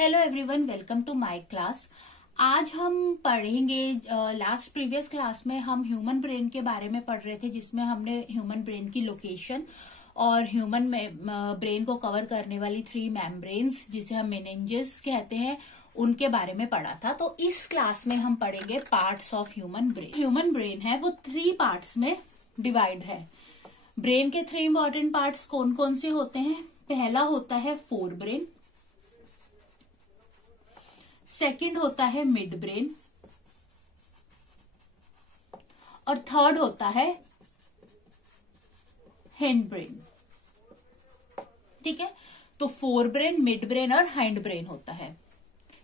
Hello everyone, welcome to my class. आज हम पढ़ेंगे लास्ट प्रीवियस क्लास में हम ह्यूमन ब्रेन के बारे में पढ़ रहे थे, जिसमें हमने ह्यूमन ब्रेन की लोकेशन और ह्यूमन ब्रेन को कवर करने वाली 3 मेम्ब्रेन्स जिसे हम मेनिंजेस कहते हैं उनके बारे में पढ़ा था। तो इस क्लास में हम पढ़ेंगे parts of human brain. Human brain है वो 3 पार्ट्स में डिवाइड है। ब्रेन के 3 इंपॉर्टेंट पार्ट्स कौन कौन से होते हैं? पहला होता है फोर ब्रेन, सेकंड होता है मिड ब्रेन और थर्ड होता है हिंड ब्रेन। ठीक है, तो फोर ब्रेन, मिड ब्रेन और हाइंड ब्रेन होता है।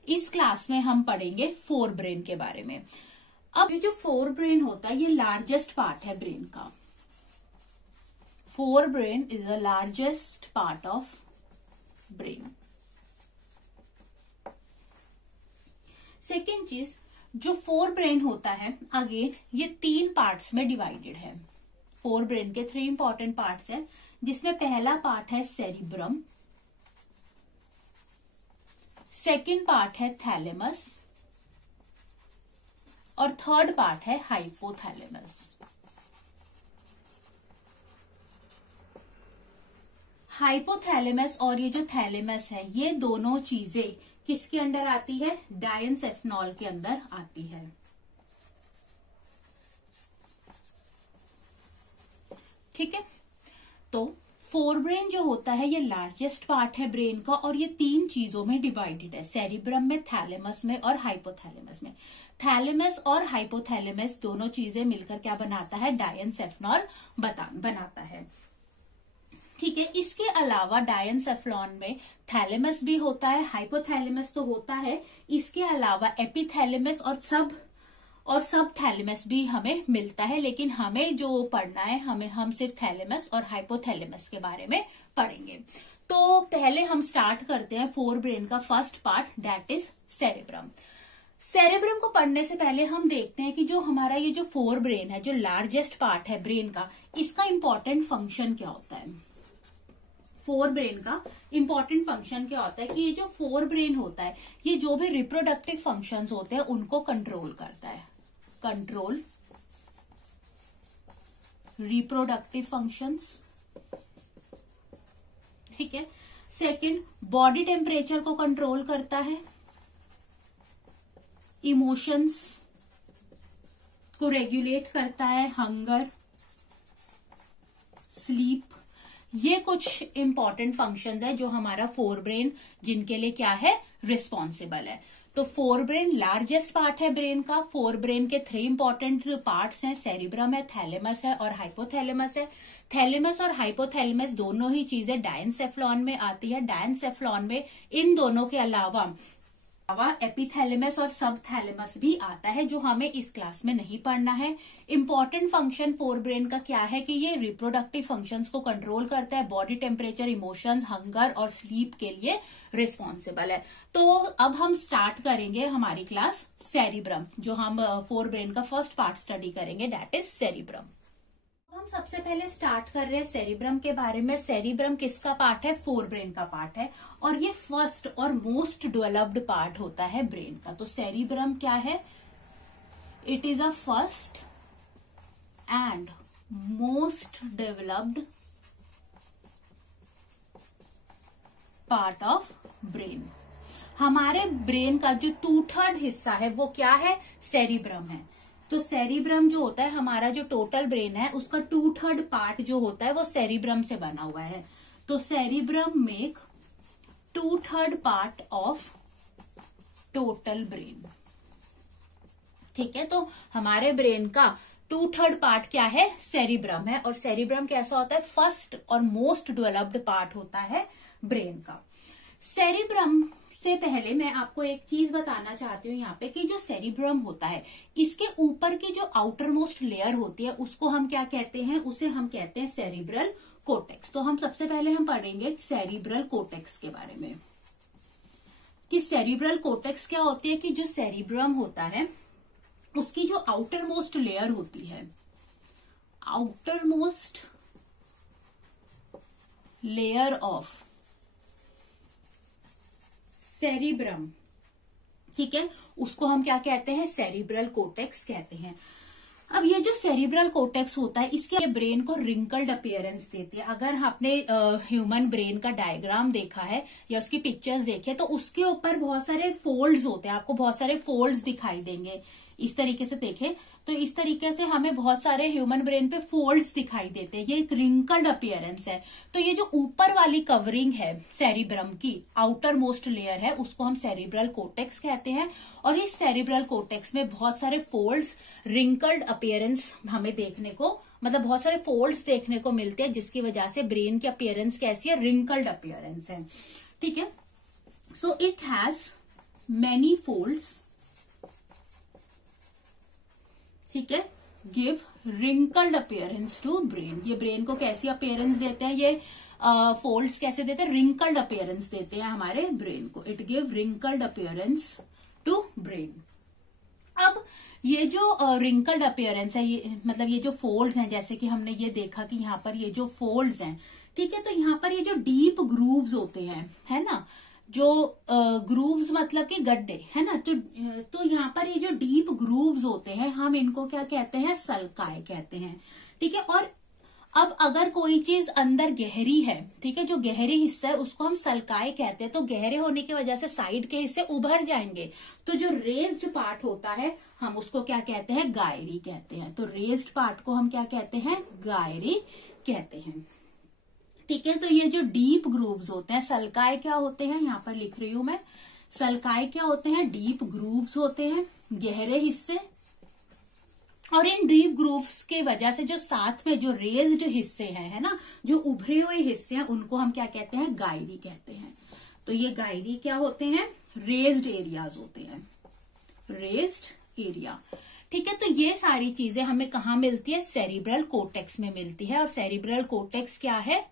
इस क्लास में हम पढ़ेंगे फोर ब्रेन के बारे में। अब ये जो फोर ब्रेन होता है ये लार्जेस्ट पार्ट है ब्रेन का। Fore brain is the largest part of brain. Second चीज, जो फोर ब्रेन होता है अगेन ये 3 पार्ट्स में डिवाइडेड है। फोर ब्रेन के 3 इंपॉर्टेंट पार्ट्स हैं, जिसमें पहला पार्ट है सेरिब्रम, सेकेंड पार्ट है थैलेमस और थर्ड पार्ट है हाइपोथैलेमस। हाइपोथैलेमस और ये जो थैलेमस है ये दोनों चीजें किसके अंडर आती है? डायंसेफेनॉल के अंदर आती है। ठीक है, तो फोर ब्रेन जो होता है ये लार्जेस्ट पार्ट है ब्रेन का और ये 3 चीजों में डिवाइडेड है, सेरिब्रम में, थैलेमस में और हाइपोथैलेमस में। थैलेमस और हाइपोथैलेमस दोनों चीजें मिलकर क्या बनाता है? डायंसेफेनॉल बनाता है। ठीक है, इसके अलावा डायंसेफेनॉल में थैलेमस भी होता है, हाइपोथैलेमस तो होता है, इसके अलावा एपिथैलेमस और सब थैलेमस भी हमें मिलता है। लेकिन हमें जो पढ़ना है हम सिर्फ थैलेमस और हाइपोथैलेमस के बारे में पढ़ेंगे। तो पहले हम स्टार्ट करते हैं फोर ब्रेन का first part, that is cerebrum. Cerebrum को पढ़ने से पहले हम देखते हैं कि जो हमारा ये जो फोर ब्रेन है, जो लार्जेस्ट पार्ट है ब्रेन का, इसका इंपॉर्टेंट फंक्शन क्या होता है। फोर ब्रेन का इंपॉर्टेंट फंक्शन क्या होता है कि ये जो फोर ब्रेन होता है ये जो भी रिप्रोडक्टिव फंक्शंस होते हैं उनको कंट्रोल करता है। Control reproductive functions. ठीक है, सेकंड बॉडी टेम्परेचर को कंट्रोल करता है, इमोशंस को रेगुलेट करता है, हंगर, स्लीप, ये कुछ इंपॉर्टेंट फंक्शंस है जो हमारा फोर ब्रेन जिनके लिए क्या है? रिस्पॉन्सिबल है। तो फोर ब्रेन लार्जेस्ट पार्ट है ब्रेन का। फोर ब्रेन के 3 इंपॉर्टेंट पार्ट्स हैं, सेरिब्रम है, थैलेमस है और हाइपोथैलेमस है। थैलेमस और हाइपोथैलेमस दोनों ही चीजें डायंसेफेनॉल में आती है। डायंसेफेनॉल में इन दोनों के अलावा एपिथैलेमस और सब थैलेमस भी आता है, जो हमें इस क्लास में नहीं पढ़ना है। इंपॉर्टेंट फंक्शन फोर ब्रेन का क्या है कि ये रिप्रोडक्टिव फंक्शंस को कंट्रोल करता है, बॉडी टेम्परेचर, इमोशंस, हंगर और स्लीप के लिए रिस्पॉन्सिबल है। तो अब हम स्टार्ट करेंगे हमारी क्लास सेरिब्रम, जो हम फोर ब्रेन का फर्स्ट पार्ट स्टडी करेंगे, दैट इज सेरिब्रम। हम सबसे पहले स्टार्ट कर रहे हैं सेरिब्रम के बारे में। सेरिब्रम किसका पार्ट है? फोर ब्रेन का पार्ट है और ये फर्स्ट और मोस्ट डेवलप्ड पार्ट होता है ब्रेन का। तो सेरिब्रम क्या है? It is a first and most developed part of brain. हमारे ब्रेन का जो 2/3 हिस्सा है वो क्या है? सेरिब्रम है। तो सेरिब्रम जो होता है, हमारा जो टोटल ब्रेन है उसका 2/3 पार्ट जो होता है वो सेरिब्रम से बना हुआ है। तो cerebrum make 2/3 part of total brain. ठीक है, तो हमारे ब्रेन का 2/3 पार्ट क्या है? सेरिब्रम है। और सेरिब्रम कैसा होता है? फर्स्ट और मोस्ट डेवलप्ड पार्ट होता है ब्रेन का। सेरिब्रम से पहले मैं आपको एक चीज बताना चाहती हूँ यहाँ पे कि जो सेरिब्रम होता है इसके ऊपर की जो आउटर मोस्ट लेयर होती है उसको हम क्या कहते हैं? उसे हम कहते हैं सेरिब्रल कोर्टेक्स। तो हम सबसे पहले हम पढ़ेंगे सेरिब्रल कोर्टेक्स के बारे में कि सेरिब्रल कोर्टेक्स क्या होती है। कि जो सेरिब्रम होता है उसकी जो आउटर मोस्ट लेयर होती है, outer most layer of cerebrum, ठीक है, उसको हम क्या कहते हैं, सेरिब्रल कोर्टेक्स कहते हैं। अब ये जो सेरिब्रल कोर्टेक्स होता है इसके ब्रेन को रिंकल्ड अपीयरेंस देती है। अगर आपने ह्यूमन ब्रेन का डायग्राम देखा है या उसकी पिक्चर्स देखे तो उसके ऊपर बहुत सारे फोल्ड्स होते हैं, आपको बहुत सारे फोल्ड्स दिखाई देंगे। इस तरीके से देखें तो इस तरीके से हमें बहुत सारे ह्यूमन ब्रेन पे फोल्ड्स दिखाई देते हैं, ये एक रिंकल्ड अपीयरेंस है। तो ये जो ऊपर वाली कवरिंग है सेरिब्रम की, आउटर मोस्ट लेयर है, उसको हम सेरिब्रल कोर्टेक्स कहते हैं। और इस सेरिब्रल कोर्टेक्स में बहुत सारे फोल्ड्स, रिंकल्ड अपीयरेंस हमें देखने को, मतलब बहुत सारे फोल्ड्स देखने को मिलते हैं, जिसकी वजह से ब्रेन की अपीयरेंस कैसी है, रिंकल्ड अपीयरेंस है, ठीक है। So it has many folds, ठीक है, give wrinkled appearance to brain. ये ब्रेन को कैसी अपीयरेंस देते हैं, ये फोल्ड्स कैसे देते हैं, रिंकल्ड अपीयरेंस देते हैं हमारे ब्रेन को। It give wrinkled appearance to brain. अब ये जो रिंकल्ड अपीयरेंस है, ये मतलब ये जो फोल्ड्स हैं, जैसे कि हमने ये देखा कि यहाँ पर ये जो फोल्ड्स हैं, ठीक है, तो यहाँ पर ये जो डीप ग्रूव्स होते हैं, है ना, जो ग्रूव्स मतलब कि गड्ढे, है ना, तो यहाँ पर ये जो डीप ग्रूव्स होते हैं हम इनको क्या कहते हैं, सल्काई कहते हैं, ठीक है। और अब अगर कोई चीज अंदर गहरी है, ठीक है, जो गहरी हिस्सा है उसको हम सल्काई कहते हैं। तो गहरे होने की वजह से साइड के हिस्से उभर जाएंगे, तो जो रेज्ड पार्ट होता है हम उसको क्या कहते हैं, गायरी कहते हैं। तो रेज्ड पार्ट को हम क्या कहते हैं, गायरी कहते हैं, ठीक है। तो ये जो डीप ग्रूव्स होते हैं, सल्काई क्या होते हैं, यहाँ पर लिख रही हूं मैं, सल्काई क्या होते हैं, डीप ग्रूव्स होते हैं, गहरे हिस्से। और इन डीप ग्रूव्स के वजह से जो साथ में जो रेज्ड हिस्से हैं, है ना, जो उभरे हुए हिस्से हैं, उनको हम क्या कहते हैं, गायरी कहते हैं। तो ये गायरी क्या होते हैं, रेज्ड एरियाज होते हैं, रेज्ड एरिया, ठीक है। तो ये सारी चीजें हमें कहाँ मिलती है, सेरिब्रल कोर्टेक्स में मिलती है। और सेरिब्रल कोर्टेक्स क्या है,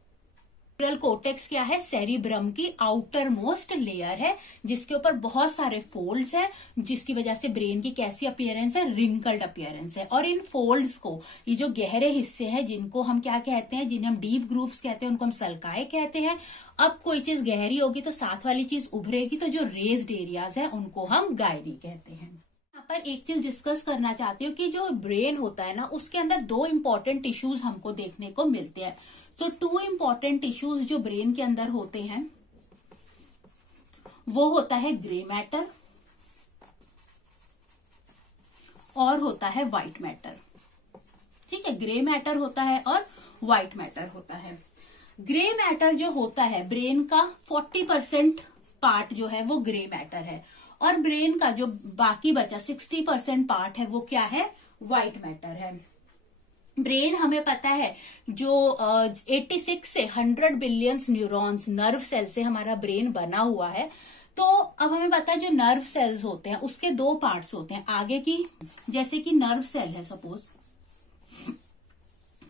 सेरिब्रल कोर्टेक्स क्या है, सेरिब्रम की आउटर मोस्ट लेयर है, जिसके ऊपर बहुत सारे फोल्ड्स हैं, जिसकी वजह से ब्रेन की कैसी अपीयरेंस है, रिंकल्ड अपीयरेंस है। और इन फोल्ड्स को, ये जो गहरे हिस्से हैं जिनको हम क्या कहते हैं, जिन्हें हम डीप ग्रूव्स कहते हैं, उनको हम सल्काई कहते हैं। अब कोई चीज गहरी होगी तो साथ वाली चीज उभरेगी, तो जो रेज्ड एरियाज है उनको हम गायरी कहते हैं। यहाँ पर एक चीज डिस्कस करना चाहती हूँ कि जो ब्रेन होता है ना, उसके अंदर दो इंपॉर्टेंट टिश्यूज हमको देखने को मिलते हैं। तो टू इंपॉर्टेंट टिश्यूज जो ब्रेन के अंदर होते हैं वो होता है ग्रे मैटर और होता है व्हाइट मैटर, ठीक है। ग्रे मैटर होता है और व्हाइट मैटर होता है। ग्रे मैटर जो होता है, ब्रेन का 40% पार्ट जो है वो ग्रे मैटर है, और ब्रेन का जो बाकी बचा 60% पार्ट है वो क्या है, व्हाइट मैटर है। ब्रेन हमें पता है जो 86 से 100 बिलियंस न्यूरॉन्स, नर्व सेल से हमारा ब्रेन बना हुआ है। तो अब हमें पता है जो नर्व सेल्स होते हैं उसके दो पार्ट्स होते हैं। आगे की, जैसे कि नर्व सेल है सपोज,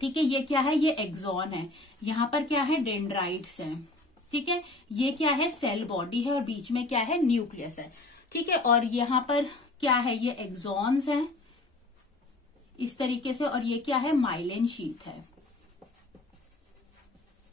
ठीक है, ये क्या है, ये एक्सॉन है, यहाँ पर क्या है, डेंड्राइट्स है, ठीक है, ये क्या है, सेल बॉडी है, और बीच में क्या है, न्यूक्लियस है, ठीक है। और यहाँ पर क्या है, ये एक्सॉन्स है इस तरीके से, और ये क्या है, माइलिन शीथ है,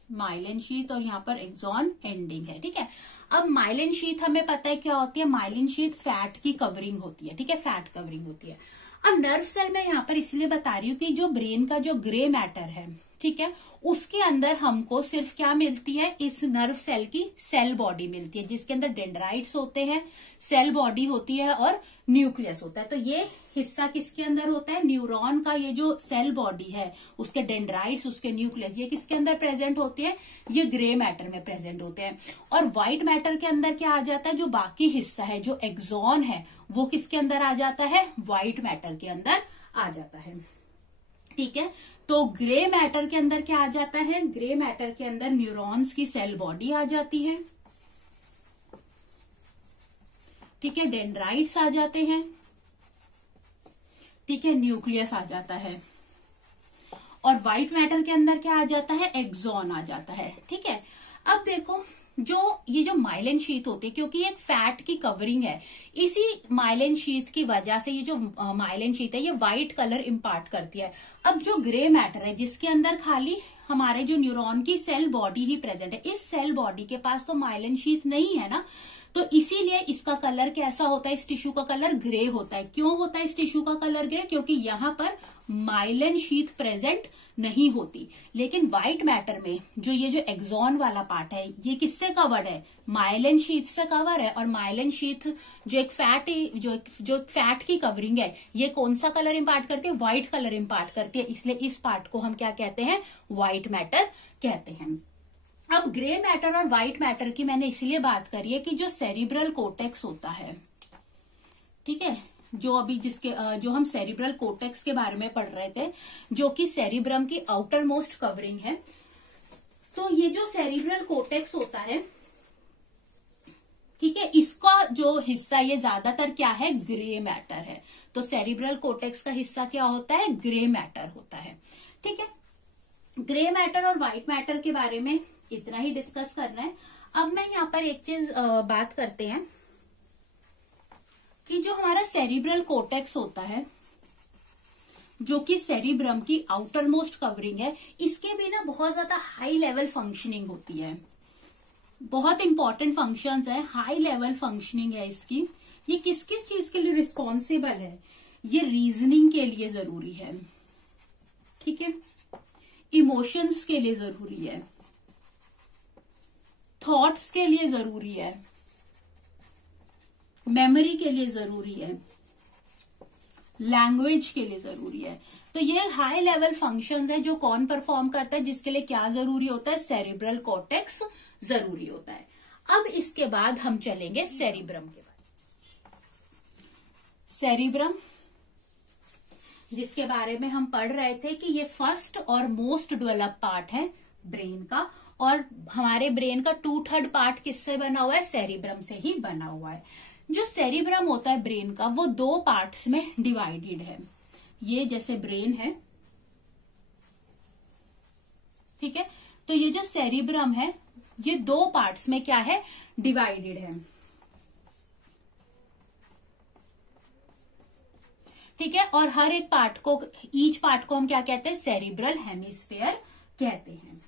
माइलिन शीथ, और यहाँ पर एक्सॉन एंडिंग है, ठीक है। अब माइलिन शीथ हमें पता है क्या होती है, माइलिन शीथ फैट की कवरिंग होती है, ठीक है, फैट कवरिंग होती है। अब नर्व सेल में यहाँ पर इसलिए बता रही हूँ कि जो ब्रेन का जो ग्रे मैटर है, ठीक है, उसके अंदर हमको सिर्फ क्या मिलती है, इस नर्व सेल की सेल बॉडी मिलती है, जिसके अंदर डेंड्राइट्स होते हैं, सेल बॉडी होती है और न्यूक्लियस होता है। तो ये हिस्सा किसके अंदर होता है, न्यूरॉन का ये जो सेल बॉडी है, उसके डेंड्राइट्स, उसके न्यूक्लियस, ये किसके अंदर प्रेजेंट होती है, ये ग्रे मैटर में प्रेजेंट होते हैं। और व्हाइट मैटर के अंदर क्या आ जाता है, जो बाकी हिस्सा है, जो एक्सॉन है, वो किसके अंदर आ जाता है, व्हाइट मैटर के अंदर आ जाता है, ठीक है। तो ग्रे मैटर के अंदर क्या आ जाता है, ग्रे मैटर के अंदर न्यूरॉन्स की सेल बॉडी आ जाती है, ठीक है, डेंड्राइट्स आ जाते हैं, ठीक है, न्यूक्लियस आ जाता है, और व्हाइट मैटर के अंदर क्या आ जाता है, एक्सॉन आ जाता है, ठीक है। अब देखो, जो ये जो माइलिन शीथ होती है, क्योंकि एक फैट की कवरिंग है, इसी माइलिन शीथ की वजह से ये जो माइलिन शीथ है ये व्हाइट कलर इम्पार्ट करती है। अब जो ग्रे मैटर है, जिसके अंदर खाली हमारे जो न्यूरॉन की सेल बॉडी ही प्रेजेंट है, इस सेल बॉडी के पास तो माइलिन शीथ नहीं है ना, तो इसीलिए इसका कलर कैसा होता है, इस टिश्यू का कलर ग्रे होता है। क्यों होता है इस टिश्यू का कलर ग्रे? क्योंकि यहाँ पर माइलिन शीथ प्रेजेंट नहीं होती। लेकिन व्हाइट मैटर में ये जो एक्सॉन वाला पार्ट है, ये किससे कवर्ड है? माइलिन शीथ से कवर है। और माइलिन शीथ जो एक फैट की कवरिंग है, ये कौन सा कलर इम्पार्ट करती है? व्हाइट कलर इम्पार्ट करती है। इसलिए इस पार्ट को हम क्या कहते हैं? व्हाइट मैटर कहते हैं। अब ग्रे मैटर और व्हाइट मैटर की मैंने इसलिए बात करी है कि जो सेरिब्रल कोर्टेक्स होता है, ठीक है, जो अभी जो हम सेरिब्रल कोर्टेक्स के बारे में पढ़ रहे थे, जो कि सेरिब्रम की आउटर मोस्ट कवरिंग है। तो ये जो सेरिब्रल कोर्टेक्स होता है, ठीक है, इसका जो हिस्सा ये ज्यादातर क्या है? ग्रे मैटर है। तो सेरिब्रल कोर्टेक्स का हिस्सा क्या होता है? ग्रे मैटर होता है। ठीक है, ग्रे मैटर और व्हाइट मैटर के बारे में इतना ही डिस्कस करना है। अब मैं यहाँ पर एक चीज बात करते हैं कि जो हमारा सेरिब्रल कोर्टेक्स होता है, जो कि सेरिब्रम की आउटर मोस्ट कवरिंग है, इसके भी ना बहुत ज्यादा हाई लेवल फंक्शनिंग होती है। बहुत इंपॉर्टेंट फंक्शंस है, हाई लेवल फंक्शनिंग है इसकी। ये किस किस चीज के लिए रिस्पॉन्सिबल है? ये रीजनिंग के लिए जरूरी है, ठीक है, इमोशंस के लिए जरूरी है, थॉट्स के लिए जरूरी है, मेमोरी के लिए जरूरी है, लैंग्वेज के लिए जरूरी है। तो ये हाई लेवल फंक्शंस है जो कौन परफॉर्म करता है, जिसके लिए क्या जरूरी होता है? सेरिब्रल कॉर्टेक्स जरूरी होता है। अब इसके बाद हम चलेंगे सेरिब्रम के बाद। सेरिब्रम, जिसके बारे में हम पढ़ रहे थे कि ये फर्स्ट और मोस्ट डेवलप पार्ट है ब्रेन का, और हमारे ब्रेन का 2/3 पार्ट किससे बना हुआ है? सेरिब्रम से ही बना हुआ है। जो सेरिब्रम होता है ब्रेन का, वो 2 पार्ट्स में डिवाइडेड है। ये जैसे ब्रेन है, ठीक है, तो ये जो सेरिब्रम है, ये 2 पार्ट्स में क्या है? डिवाइडेड है, ठीक है। और हर एक पार्ट को, ईच पार्ट को हम क्या कहते हैं? सेरिब्रल हेमिस्फीयर कहते हैं।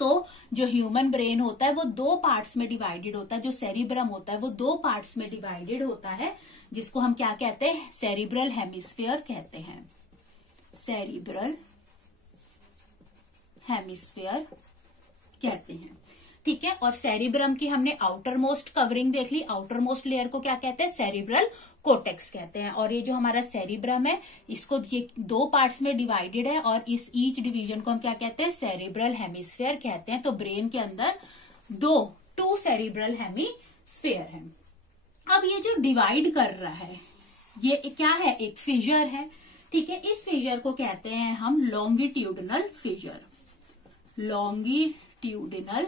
तो जो ह्यूमन ब्रेन होता है वो 2 पार्ट्स में डिवाइडेड होता है। जो सेरिब्रम होता है वो 2 पार्ट्स में डिवाइडेड होता है, जिसको हम क्या कहते हैं? सेरिब्रल हेमिस्फीयर कहते हैं। सेरिब्रल हेमिस्फीयर कहते हैं, ठीक है। और सेरिब्रम की हमने आउटर मोस्ट कवरिंग देख ली। आउटर मोस्ट लेयर को क्या कहते हैं? सेरिब्रल कोर्टेक्स कहते हैं। और ये जो हमारा सेरिब्रम है, इसको ये 2 पार्ट्स में डिवाइडेड है, और इस ईच डिवीजन को हम क्या कहते हैं? सेरिब्रल हेमिस्फीयर कहते हैं। तो ब्रेन के अंदर 2 सेरिब्रल हेमिस्फीयर है। अब ये जो डिवाइड कर रहा है, ये क्या है? एक फिजर है, ठीक है। इस फिजर को कहते हैं हम लॉन्गिट्यूडिनल फिजर। लॉन्गिट्यूडिनल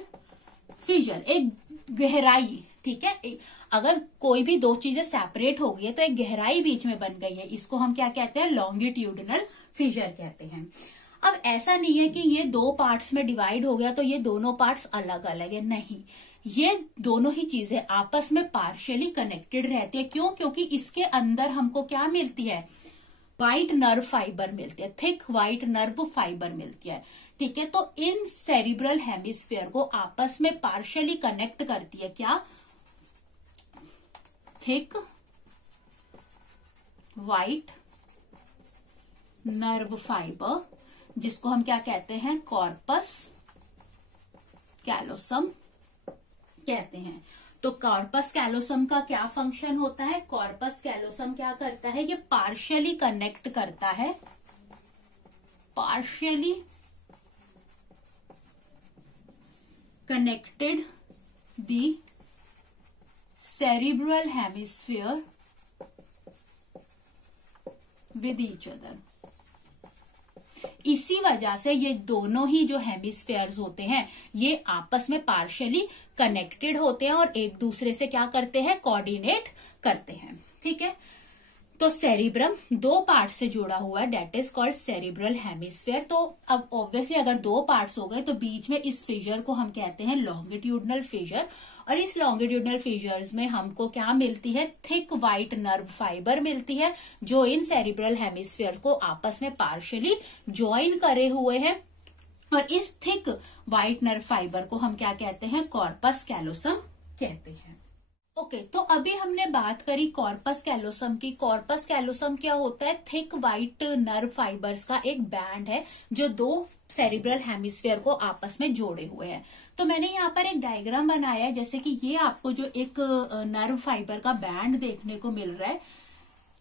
फिजर, एक गहराई, ठीक है। अगर कोई भी 2 चीजें सेपरेट हो गई है तो एक गहराई बीच में बन गई है, इसको हम क्या कहते हैं? लॉन्गिट्यूडिनल फिजर कहते हैं। अब ऐसा नहीं है कि ये 2 पार्ट्स में डिवाइड हो गया तो ये दोनों पार्ट्स अलग अलग है, नहीं, ये दोनों ही चीजें आपस में पार्शियली कनेक्टेड रहती है। क्यों? क्योंकि इसके अंदर हमको क्या मिलती है? व्हाइट नर्व फाइबर मिलती है, थिक व्हाइट नर्व फाइबर मिलती है, ठीक है। तो इन सेरिब्रल हेमिस्फीयर को आपस में पार्शियली कनेक्ट करती है क्या? थिक व्हाइट नर्व फाइबर, जिसको हम क्या कहते हैं? कॉर्पस कैलोसम कहते हैं। तो कॉर्पस कैलोसम का क्या फंक्शन होता है? कॉर्पस कैलोसम क्या करता है? ये पार्शियली कनेक्ट करता है, partially connected the cerebral hemisphere with each other। इसी वजह से ये दोनों ही जो हेमिस्फेयर्स होते हैं, ये आपस में पार्शियली कनेक्टेड होते हैं और एक दूसरे से क्या करते हैं? कोऑर्डिनेट करते हैं, ठीक है। तो सेरिब्रम 2 पार्ट से जुड़ा हुआ है, that is called cerebral hemisphere. तो अब ऑब्वियसली अगर 2 पार्ट्स हो गए तो बीच में इस फिजर को हम कहते हैं लॉन्गिट्यूडनल फिजर। और इस लॉन्गिट्यूडनल फिजर्स में हमको क्या मिलती है? थिक व्हाइट नर्व फाइबर मिलती है, जो इन सेरिब्रल हेमिस्फीयर को आपस में पार्शियली ज्वाइन करे हुए हैं। और इस थिक व्हाइट नर्व फाइबर को हम क्या कहते हैं? कॉर्पस कैलोसम कहते हैं। ओके, तो अभी हमने बात करी कॉर्पस कैलोसम की। कॉर्पस कैलोसम क्या होता है? थिक व्हाइट नर्व फाइबर्स का एक बैंड है जो दो सेरिब्रल हेमिस्फीयर को आपस में जोड़े हुए हैं। तो मैंने यहाँ पर एक डायग्राम बनाया है, जैसे कि ये आपको जो एक नर्व फाइबर का बैंड देखने को मिल रहा है,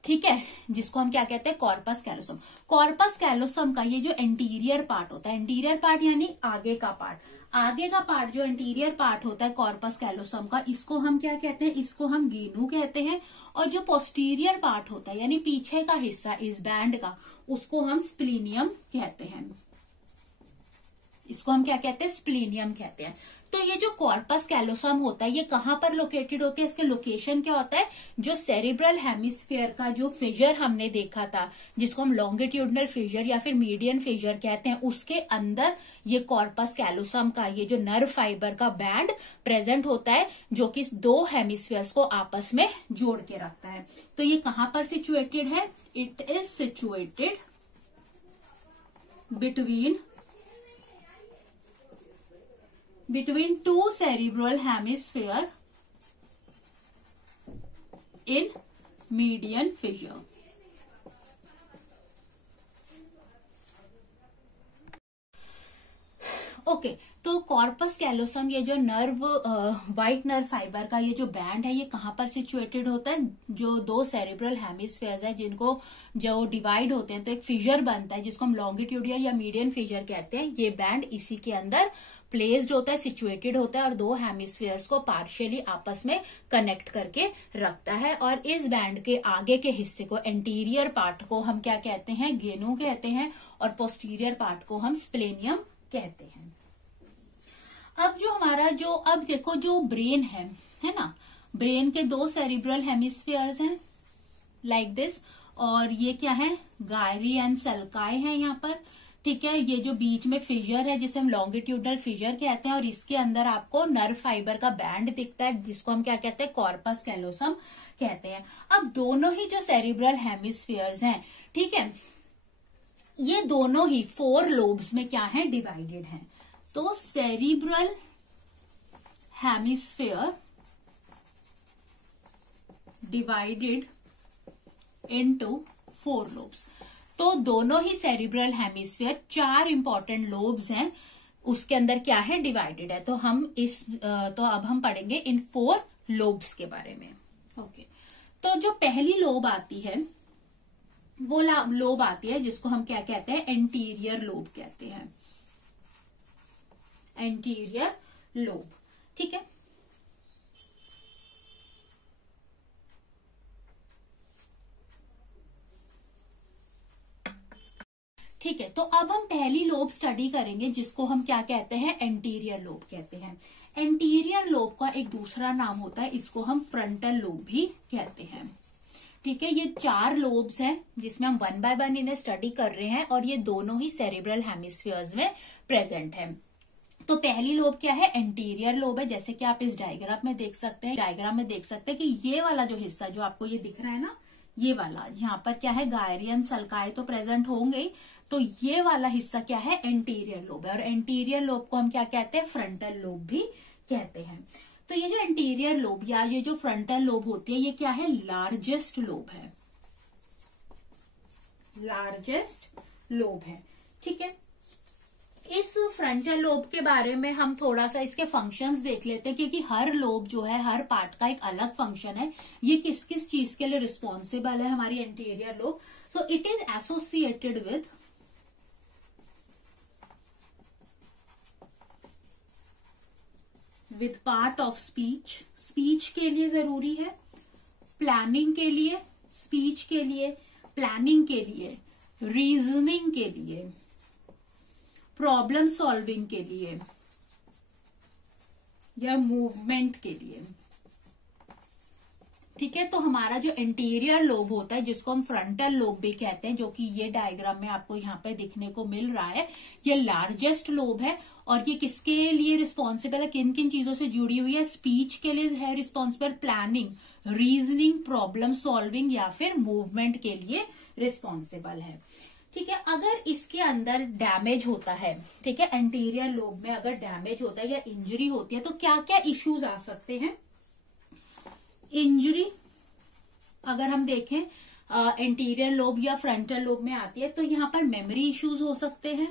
ठीक है, जिसको हम क्या कहते हैं? Corpus callosum. कॉर्पस कैलोसम का ये जो एंटीरियर पार्ट होता है, एंटीरियर पार्ट यानी आगे का पार्ट, आगे का पार्ट जो एंटीरियर पार्ट होता है कॉर्पस कैलोसम का, इसको हम क्या कहते हैं? इसको हम गेनू कहते हैं। और जो पोस्टीरियर पार्ट होता है यानी पीछे का हिस्सा इस बैंड का, उसको हम स्प्लीनियम कहते हैं। इसको हम क्या कहते हैं? स्प्लीनियम कहते हैं। तो ये जो कॉर्पस कैलोसम होता है ये कहां पर लोकेटेड होते हैं? इसके लोकेशन क्या होता है? जो सेरिब्रल हेमिस्फीयर का जो फिजर हमने देखा था, जिसको हम लॉन्गिट्यूडनल फिजर या फिर मीडियन फिजर कहते हैं, उसके अंदर ये कॉर्पस कैलोसम का ये जो नर्व फाइबर का बैंड प्रेजेंट होता है, जो कि दो हेमिस्फीयर्स को आपस में जोड़ के रखता है। तो ये कहां पर सिचुएटेड है? It is situated between two cerebral hemisphere in median fissure. Okay, तो कॉर्पस कैलोसम ये जो नर्व व्हाइट नर्व फाइबर का ये जो बैंड है ये कहां पर सिचुएटेड होता है? जो दो सेरिब्रल हेमिस्फीयर्स है जिनको जो डिवाइड होते हैं तो एक फिजर बनता है जिसको हम लॉन्गिट्यूडियल या मीडियन फिजर कहते हैं। ये बैंड इसी के अंदर प्लेस्ड होता है, सिचुएटेड होता है और दो हेमिस्फीयर्स को पार्शियली आपस में कनेक्ट करके रखता है। और इस बैंड के आगे के हिस्से को, एंटीरियर पार्ट को हम क्या कहते हैं? गेनू कहते हैं। और पोस्टीरियर पार्ट को हम स्प्लेनियम कहते हैं। अब जो हमारा अब देखो जो ब्रेन है ना, ब्रेन के दो सेरिब्रल हेमिस्फीयर्स हैं लाइक दिस, और ये क्या है? गायरी एंड सल्काई है यहाँ पर, ठीक है। ये जो बीच में फिजर है जिसे हम लॉन्गिट्यूडनल फिजर कहते हैं, और इसके अंदर आपको नर्व फाइबर का बैंड दिखता है जिसको हम क्या कहते हैं? कॉर्पस कैलोसम कहते हैं। अब दोनों ही जो सेरिब्रल हेमिस्फीयर्स हैं, ठीक है, ये दोनों ही 4 लोब्स में क्या है? डिवाइडेड हैं। तो cerebral hemisphere divided into 4 lobes. तो दोनों ही सेरिब्रल हेमिस्फीयर 4 इंपॉर्टेंट लोब्स हैं, उसके अंदर क्या है? डिवाइडेड है। तो अब हम पढ़ेंगे इन 4 लोब्स के बारे में। ओके, तो जो पहली लोब आती है वो लोब आती है जिसको हम क्या कहते हैं? एंटीरियर लोब कहते हैं। एंटीरियर लोब, ठीक है। ठीक है, तो अब हम पहली लोब स्टडी करेंगे जिसको हम क्या कहते हैं? एंटीरियर लोब कहते हैं। एंटीरियर लोब का एक दूसरा नाम होता है, इसको हम फ्रंटल लोब भी कहते हैं, ठीक है। ये 4 लोब्स हैं जिसमें हम 1 बाय 1 इन्हें स्टडी कर रहे हैं और ये दोनों ही सेरिब्रल हेमिस्फीयर्स में प्रेजेंट है। तो पहली लोब क्या है? एंटीरियर लोब है, जैसे कि आप इस डायग्राम में देख सकते हैं। डायग्राम में देख सकते हैं कि ये वाला जो हिस्सा जो आपको ये दिख रहा है ना, ये वाला, यहाँ पर क्या है? गायरियन सल्काई तो प्रेजेंट होंगे ही, तो ये वाला हिस्सा क्या है? एंटीरियर लोब है। और एंटीरियर लोब को हम क्या कहते हैं? फ्रंटल लोब भी कहते हैं। तो ये जो एंटीरियर लोब या ये जो फ्रंटल लोब होती है, ये क्या है? लार्जेस्ट लोब है, लार्जेस्ट लोब है, ठीक है। इस फ्रंटल लोब के बारे में हम थोड़ा सा इसके फंक्शंस देख लेते हैं, क्योंकि हर लोब जो है, हर पार्ट का एक अलग फंक्शन है। ये किस किस चीज के लिए रिस्पॉन्सिबल है हमारी anterior lobe? So it is associated with part of speech. Speech के लिए जरूरी है, प्लानिंग के लिए, स्पीच के लिए, प्लानिंग के लिए, रीजनिंग के लिए, प्रॉब्लम सॉल्विंग के लिए या मूवमेंट के लिए, ठीक है। तो हमारा जो एंटीरियर लोब होता है जिसको हम फ्रंटल लोब भी कहते हैं, जो कि ये डायग्राम में आपको यहाँ पे दिखने को मिल रहा है, ये लार्जेस्ट लोब है। और ये किसके लिए रिस्पॉन्सिबल है? किन किन चीजों से जुड़ी हुई है? स्पीच के लिए है responsible, planning, reasoning, problem solving या फिर मूवमेंट के लिए रिस्पॉन्सिबल है, ठीक है। अगर इसके अंदर डैमेज होता है, ठीक है, एंटीरियर लोब में अगर डैमेज होता है या इंजरी होती है तो क्या क्या इश्यूज आ सकते हैं? इंजरी अगर हम देखें एंटीरियर लोब या फ्रंटल लोब में आती है तो यहाँ पर मेमोरी इश्यूज हो सकते हैं।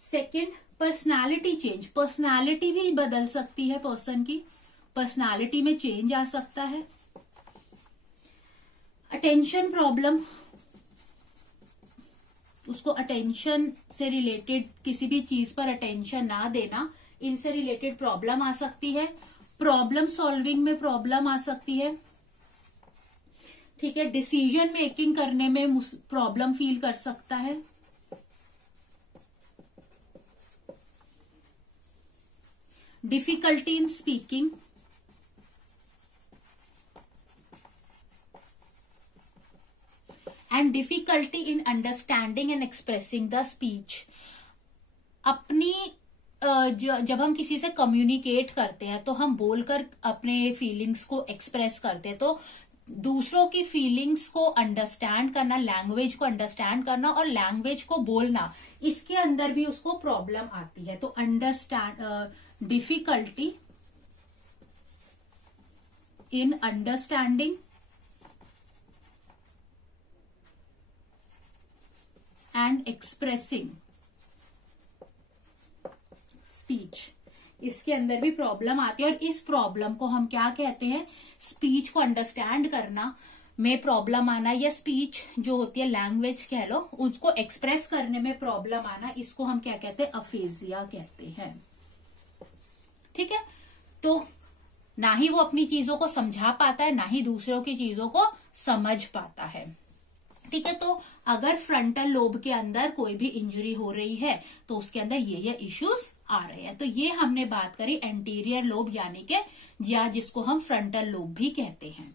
सेकंड, पर्सनालिटी चेंज, पर्सनालिटी भी बदल सकती है, पर्सन की पर्सनालिटी में चेंज आ सकता है। अटेंशन प्रॉब्लम, उसको अटेंशन से रिलेटेड किसी भी चीज पर अटेंशन ना देना, इनसे रिलेटेड प्रॉब्लम आ सकती है। प्रॉब्लम सॉल्विंग में प्रॉब्लम आ सकती है, ठीक है। डिसीजन मेकिंग करने में प्रॉब्लम फील कर सकता है। Difficulty in speaking, and difficulty in understanding and expressing the speech. अपनी जब हम किसी से कम्युनिकेट करते हैं तो हम बोलकर अपने फीलिंग्स को एक्सप्रेस करते हैं, तो दूसरों की फीलिंग्स को अंडरस्टैंड करना, लैंग्वेज को अंडरस्टैंड करना और लैंग्वेज को बोलना, इसके अंदर भी उसको प्रॉब्लम आती है। तो understand difficulty in understanding and expressing speech, इसके अंदर भी प्रॉब्लम आती है। और इस प्रॉब्लम को हम क्या कहते हैं, स्पीच को अंडरस्टैंड करना में प्रॉब्लम आना, या स्पीच जो होती है लैंग्वेज कह लो, उसको एक्सप्रेस करने में प्रॉब्लम आना, इसको हम क्या कहते हैं, अफेजिया कहते हैं, ठीक है। तो ना ही वो अपनी चीजों को समझा पाता है, ना ही दूसरों की चीजों को समझ पाता है, ठीक है। तो अगर फ्रंटल लोब के अंदर कोई भी इंजरी हो रही है तो उसके अंदर ये इश्यूज आ रहे हैं। तो ये हमने बात करी एंटीरियर लोब यानी कि या जिसको हम फ्रंटल लोब भी कहते हैं।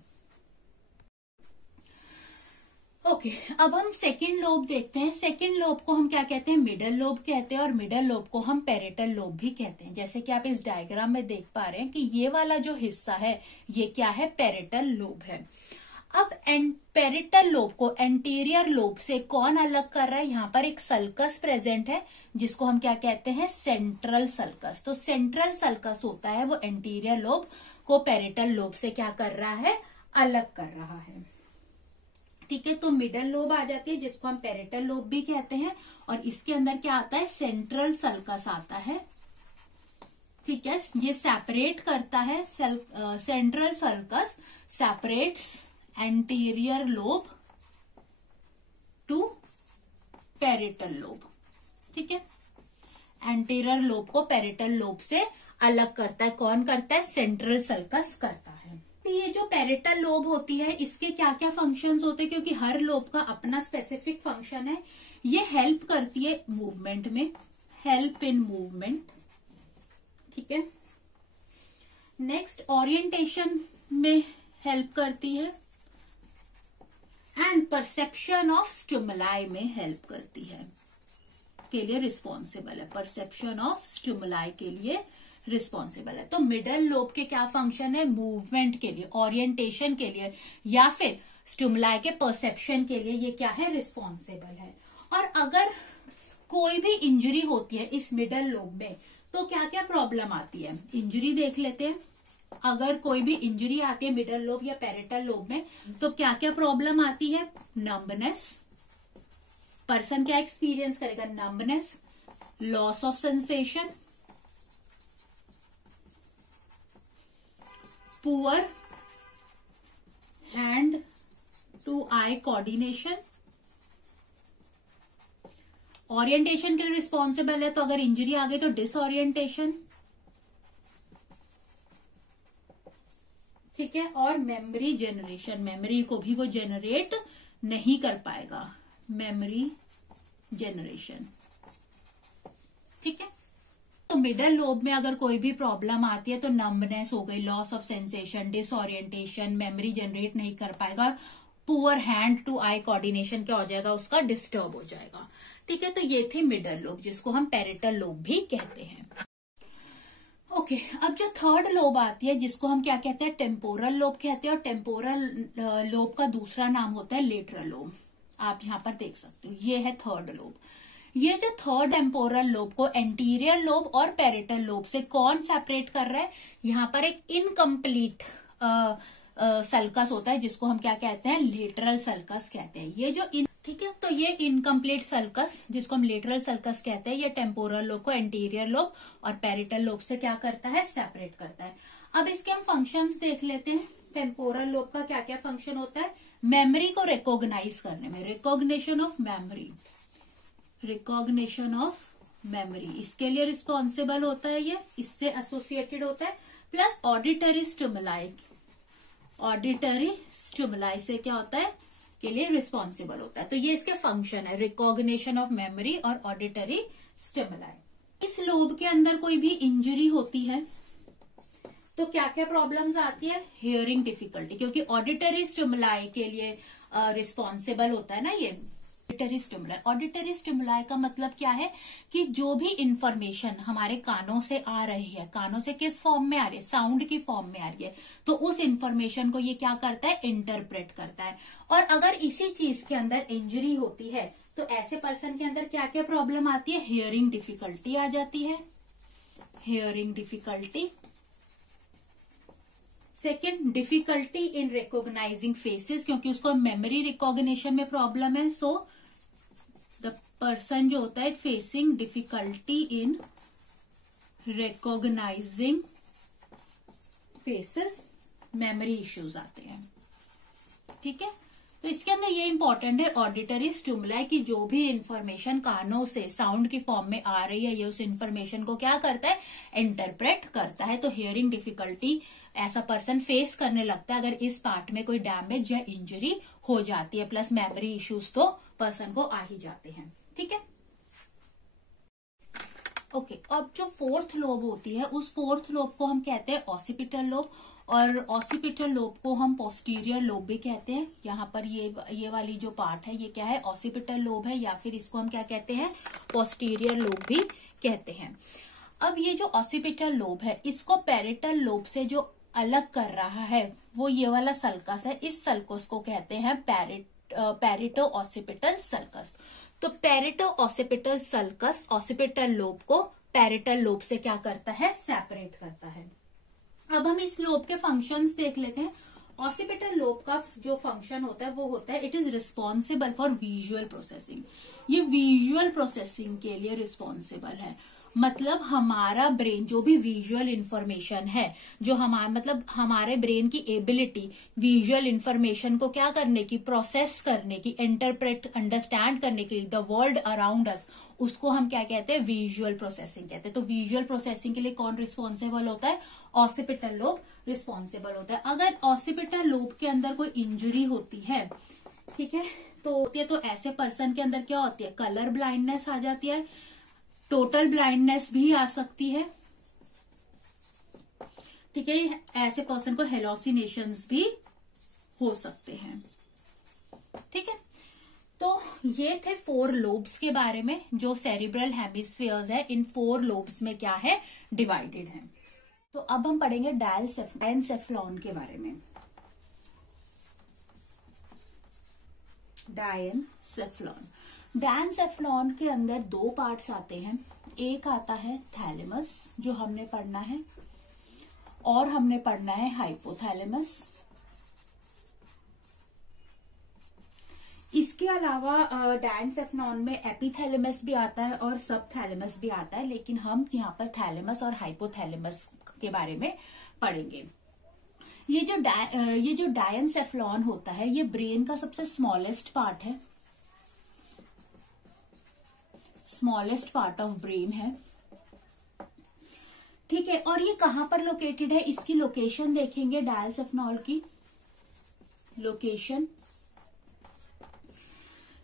ओके, अब हम सेकंड लोब देखते हैं। सेकंड लोब को हम क्या कहते हैं, मिडल लोब कहते हैं, और मिडल लोब को हम पेरिटल लोब भी कहते हैं। जैसे कि आप इस डायग्राम में देख पा रहे हैं कि ये वाला जो हिस्सा है ये क्या है, पेरिटल लोब है। अब पेरिटल लोब को एंटीरियर लोब से कौन अलग कर रहा है, यहाँ पर एक सल्कस प्रेजेंट है जिसको हम क्या कहते हैं, सेंट्रल सल्कस। तो सेंट्रल सल्कस होता है वो एंटीरियर लोब को पेरिटल लोब से क्या कर रहा है, अलग कर रहा है, ठीक है। तो मिडल लोब आ जाती है जिसको हम पेरिटल लोब भी कहते हैं, और इसके अंदर क्या आता है, सेंट्रल सल्कस आता है, ठीक है। ये सेपरेट करता है, central sulcus separates anterior lobe to parietal lobe, ठीक है। एंटीरियर लोब को पेरिटल लोब से अलग करता है, कौन करता है, सेंट्रल सल्कस करता है। ये जो पेरिटल लोब होती है इसके क्या क्या फंक्शंस होते हैं, क्योंकि हर लोब का अपना स्पेसिफिक फंक्शन है। ये हेल्प करती है मूवमेंट में, हेल्प इन मूवमेंट, ठीक है। नेक्स्ट, ओरिएंटेशन में हेल्प करती है, एंड परसेप्शन ऑफ स्टिमुलाई में हेल्प करती है, के लिए रिस्पॉन्सिबल है, परसेप्शन ऑफ स्टिमुलाई के लिए रिस्पॉन्सिबल है। तो मिडल लोब के क्या फंक्शन है, मूवमेंट के लिए, ओरिएंटेशन के लिए, या फिर स्टिमुलाई के परसेप्शन के लिए ये क्या है, रिस्पॉन्सिबल है। और अगर कोई भी इंजरी होती है इस मिडल लोब में तो क्या क्या प्रॉब्लम आती है, इंजरी देख लेते हैं। अगर कोई भी इंजरी आती है मिडल लोब या पेरिटल लोब में तो क्या क्या प्रॉब्लम आती है, नंबनेस, पर्सन क्या एक्सपीरियंस करेगा, numbness, loss of sensation, poor hand to eye coordination. Orientation के लिए रिस्पॉन्सिबल है, तो अगर इंजरी आ गई तो डिसओरिएंटेशन, ठीक है। और मेमोरी जनरेशन, मेमोरी को भी वो जनरेट नहीं कर पाएगा, मेमोरी जनरेशन, ठीक है। तो मिडल लोब में अगर कोई भी प्रॉब्लम आती है तो नंबनेस हो गई, loss of sensation, disorientation, memory generate नहीं कर पाएगा, poor hand to eye coordination क्या हो जाएगा, उसका डिस्टर्ब हो जाएगा, ठीक है। तो ये थी मिडल लोब जिसको हम पेरिटल लोब भी कहते हैं। ओके, अब जो थर्ड लोब आती है जिसको हम क्या कहते हैं, टेम्पोरल लोब कहते हैं, और टेम्पोरल लोब का दूसरा नाम होता है लेटरल लोब। आप यहाँ पर देख सकते हो, ये है थर्ड लोब। ये जो थर्ड टेम्पोरल लोब को एंटीरियर लोब और पैरेटल लोब से कौन सेपरेट कर रहा है, यहाँ पर एक इनकम्प्लीट सल्कस होता है जिसको हम क्या कहते हैं, लेटरल सल्कस कहते हैं। ये जो ठीक है, तो ये इनकम्प्लीट सल्कस जिसको हम लेटरल सल्कस कहते हैं, ये टेम्पोरल लोब को एंटीरियर लोब और पैरेटल लोब से क्या करता है, सेपरेट करता है। अब इसके हम फंक्शंस देख लेते हैं। टेम्पोरल लोब का क्या क्या फंक्शन होता है, मेमोरी को रिकॉग्नाइज करने में, recognition of memory, recognition of memory, इसके लिए रिस्पॉन्सिबल होता है, ये इससे एसोसिएटेड होता है। Plus auditory stimuli, auditory stimuli से क्या होता है, के लिए रिस्पॉन्सिबल होता है। तो ये इसके फंक्शन है, रिकॉग्निशन ऑफ मेमोरी और ऑडिटरी स्टिमुलाई। इस लोब के अंदर कोई भी इंजरी होती है तो क्या क्या प्रॉब्लम्स आती है, हियरिंग डिफिकल्टी, क्योंकि ऑडिटरी स्टिमुलाई के लिए रिस्पॉन्सिबल होता है ना ये ऑडिटरी स्टिमुलाई। ऑडिटरी स्टिमुलाई का मतलब क्या है कि जो भी इंफॉर्मेशन हमारे कानों से आ रही है, कानों से किस फॉर्म में आ रही है, साउंड की फॉर्म में आ रही है, तो उस इंफॉर्मेशन को ये क्या करता है, इंटरप्रेट करता है। और अगर इसी चीज के अंदर इंजरी होती है तो ऐसे पर्सन के अंदर क्या क्या प्रॉब्लम आती है, हियरिंग डिफिकल्टी आ जाती है, hearing difficulty. Second, difficulty in recognising faces, क्योंकि उसको मेमोरी रिकॉग्निशन में प्रॉब्लम है। सो द पर्सन जो होता है facing difficulty in recognising faces, memory issues आते हैं। ठीक है, तो इसके अंदर ये इंपॉर्टेंट है ऑडिटरी स्टिमुलाई की जो भी इंफॉर्मेशन कानों से साउंड की फॉर्म में आ रही है, ये उस इंफॉर्मेशन को क्या करता है, इंटरप्रेट करता है। तो हियरिंग डिफिकल्टी ऐसा पर्सन फेस करने लगता है अगर इस पार्ट में कोई डैमेज या इंजरी हो जाती है। प्लस मेमोरी इश्यूज तो पर्सन को आ ही जाते हैं। ठीक है, ओके। अब जो फोर्थ लोब होती है उस फोर्थ लोब को हम कहते हैं ऑसिपिटल लोब, और ऑसिपिटल लोब को हम पोस्टीरियर लोब भी कहते हैं। यहाँ पर ये वाली जो पार्ट है ये क्या है, ऑसिपिटल लोब है, या फिर इसको हम क्या कहते हैं, पोस्टीरियर लोब भी कहते हैं। अब ये जो ऑसिपिटल लोब है इसको पैरेटल लोब से जो अलग कर रहा है वो ये वाला सल्कस है। इस सल्कस को कहते हैं पैरेटो ऑसिपिटल सल्कस। तो Pareto occipital sulcus occipital lobe को पैरेटल लोब से क्या करता है, सेपरेट करता है। अब हम इस लोब के फंक्शंस देख लेते हैं। ऑसिपिटल लोब का जो फंक्शन होता है वो होता है, it is responsible for visual processing. ये विजुअल प्रोसेसिंग के लिए रिस्पॉन्सिबल है। मतलब हमारा ब्रेन जो भी विजुअल इंफॉर्मेशन है, जो हमारे ब्रेन की एबिलिटी विजुअल इंफॉर्मेशन को क्या करने की, प्रोसेस करने की, इंटरप्रेट अंडरस्टैंड करने की द वर्ल्ड अराउंड अस, उसको हम क्या कहते हैं, विजुअल प्रोसेसिंग कहते हैं। तो विजुअल प्रोसेसिंग के लिए कौन रिस्पॉन्सिबल होता है, ऑसिपिटल लोब रिस्पॉन्सिबल होता है। अगर ऑसिपिटल लोब के अंदर कोई इंजरी होती है, ठीक है, तो ऐसे पर्सन के अंदर क्या होती है, कलर ब्लाइंडनेस आ जाती है, टोटल ब्लाइंडनेस भी आ सकती है। ठीक है, ऐसे पर्सन को हेलोसिनेशंस भी हो सकते हैं। ठीक है, तो ये थे 4 लोब्स के बारे में जो सेरिब्रल हेमिस्फीयर्स है, इन 4 लोब्स में क्या है, डिवाइडेड है। तो अब हम पढ़ेंगे डायनसेफ्लॉन के बारे में। डायनसेफ्लॉन के अंदर 2 पार्ट्स आते हैं। एक आता है थैलेमस जो हमने पढ़ना है, और हमने पढ़ना है हाइपोथैलेमस। इसके अलावा डायनसेफ्लॉन में एपिथैलेमस भी आता है और सबथैलेमस भी आता है, लेकिन हम यहाँ पर थैलेमस और हाइपोथैलेमस के बारे में पढ़ेंगे। ये जो डायनसेफ्लॉन होता है ये ब्रेन का सबसे स्मॉलेस्ट पार्ट है, स्मॉलेस्ट पार्ट ऑफ ब्रेन है। ठीक है, और ये कहां पर लोकेटेड है, इसकी लोकेशन देखेंगे। डायनसेफ्लॉन की लोकेशन,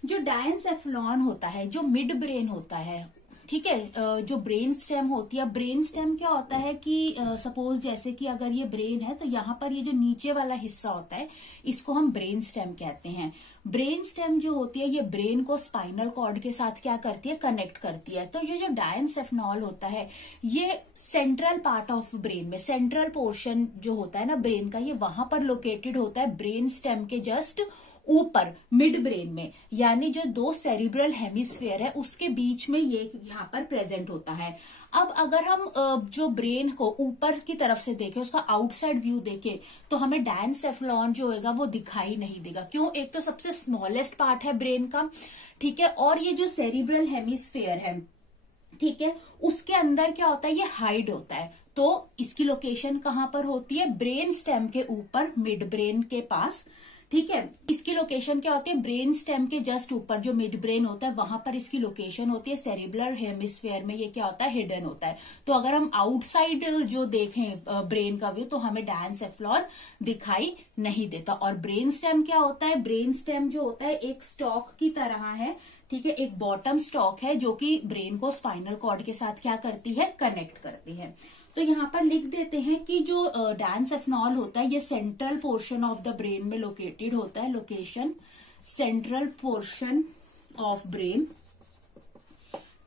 जो डायनसेफ्लॉन होता है जो मिड ब्रेन होता है, ठीक है, जो ब्रेन स्टेम होती है। ब्रेन स्टेम क्या होता है कि सपोज जैसे कि अगर ये ब्रेन है तो यहाँ पर ये जो नीचे वाला हिस्सा होता है इसको हम ब्रेन स्टेम कहते हैं। ब्रेन स्टेम जो होती है ये ब्रेन को स्पाइनल कॉर्ड के साथ क्या करती है, कनेक्ट करती है। तो ये जो डायंसेफेनॉल होता है ये सेंट्रल पार्ट ऑफ ब्रेन में, सेंट्रल पोर्शन जो होता है ना ब्रेन का, ये वहां पर लोकेटेड होता है ब्रेन स्टेम के जस्ट ऊपर मिड ब्रेन में, यानी जो दो सेरिब्रल हेमिस्फीयर है उसके बीच में ये यहाँ पर प्रेजेंट होता है। अब अगर हम जो ब्रेन को ऊपर की तरफ से देखें, उसका आउटसाइड व्यू देखें, तो हमें डायंसेफेलॉन जो होगा वो दिखाई नहीं देगा। क्यों? एक तो सबसे स्मॉलेस्ट पार्ट है ब्रेन का, ठीक है, और ये जो सेरिब्रल हेमिस्फीयर है, ठीक है, उसके अंदर क्या होता है, ये हाइड होता है। तो इसकी लोकेशन कहाँ पर होती है, ब्रेन स्टेम के ऊपर मिड ब्रेन के पास, ठीक है। इसकी लोकेशन क्या होती है, ब्रेन स्टेम के जस्ट ऊपर जो मिड ब्रेन होता है वहां पर इसकी लोकेशन होती है। सेरिब्रल हेमिस्फीयर में ये क्या होता है, हिडन होता है। तो अगर हम आउटसाइड जो देखें ब्रेन का व्यू, तो हमें डायंसेफेलॉन दिखाई नहीं देता। और ब्रेन स्टेम क्या होता है, ब्रेन स्टेम जो होता है एक स्टॉक की तरह है, ठीक है, एक बॉटम स्टॉक है जो कि ब्रेन को स्पाइनल कॉर्ड के साथ क्या करती है, कनेक्ट करती है। तो यहाँ पर लिख देते हैं कि जो डायंसेफेनॉल होता है ये central portion of the brain में लोकेटेड होता है। Location central portion of brain,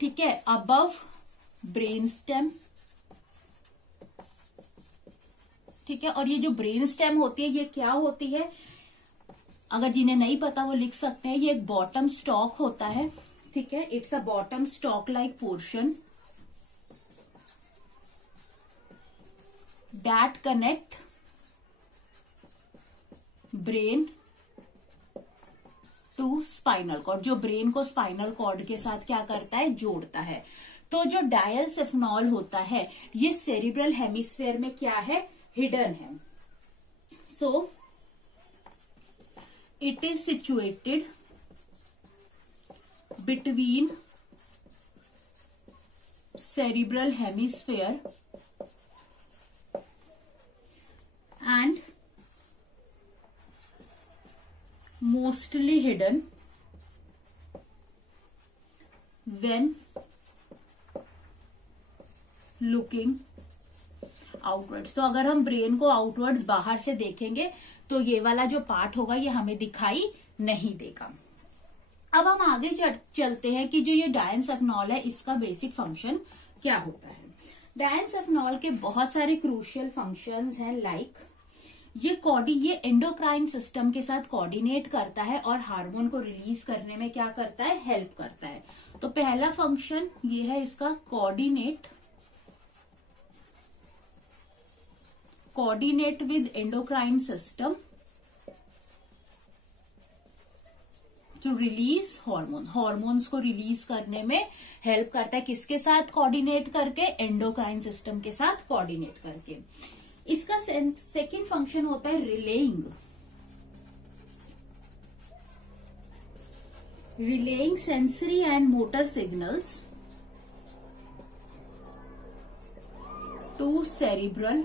ठीक है, अबव ब्रेन स्टेम, ठीक है। और ये जो ब्रेन स्टेम होती है ये क्या होती है, अगर जिन्हें नहीं पता वो लिख सकते हैं, ये एक बॉटम स्टॉक होता है, ठीक है। It's a bottom stock like portion that connect brain to spinal cord, जो ब्रेन को स्पाइनल कॉर्ड के साथ क्या करता है, जोड़ता है। तो जो डायंसेफेनॉल होता है ये सेरिब्रल हेमिस्फीयर में क्या है, हिडन है। So it is situated between cerebral hemisphere and mostly hidden when looking outwards। तो अगर हम ब्रेन को आउटवर्ड्स बाहर से देखेंगे तो ये वाला जो पार्ट होगा ये हमें दिखाई नहीं देगा। अब हम आगे चलते हैं कि जो ये डायंसेफेनॉल है इसका बेसिक फंक्शन क्या होता है। डायंसेफेनॉल के बहुत सारे क्रूशियल फंक्शंस हैं, लाइक ये एंडोक्राइन सिस्टम के साथ कोऑर्डिनेट करता है और हार्मोन को रिलीज करने में क्या करता है, हेल्प करता है। तो पहला फंक्शन ये है इसका coordinate with endocrine system to release hormones को रिलीज करने में हेल्प करता है। किसके साथ कोऑर्डिनेट करके, एंडोक्राइन सिस्टम के साथ कोऑर्डिनेट करके। इसका सेकंड फंक्शन होता है relying sensory and motor signals to cerebral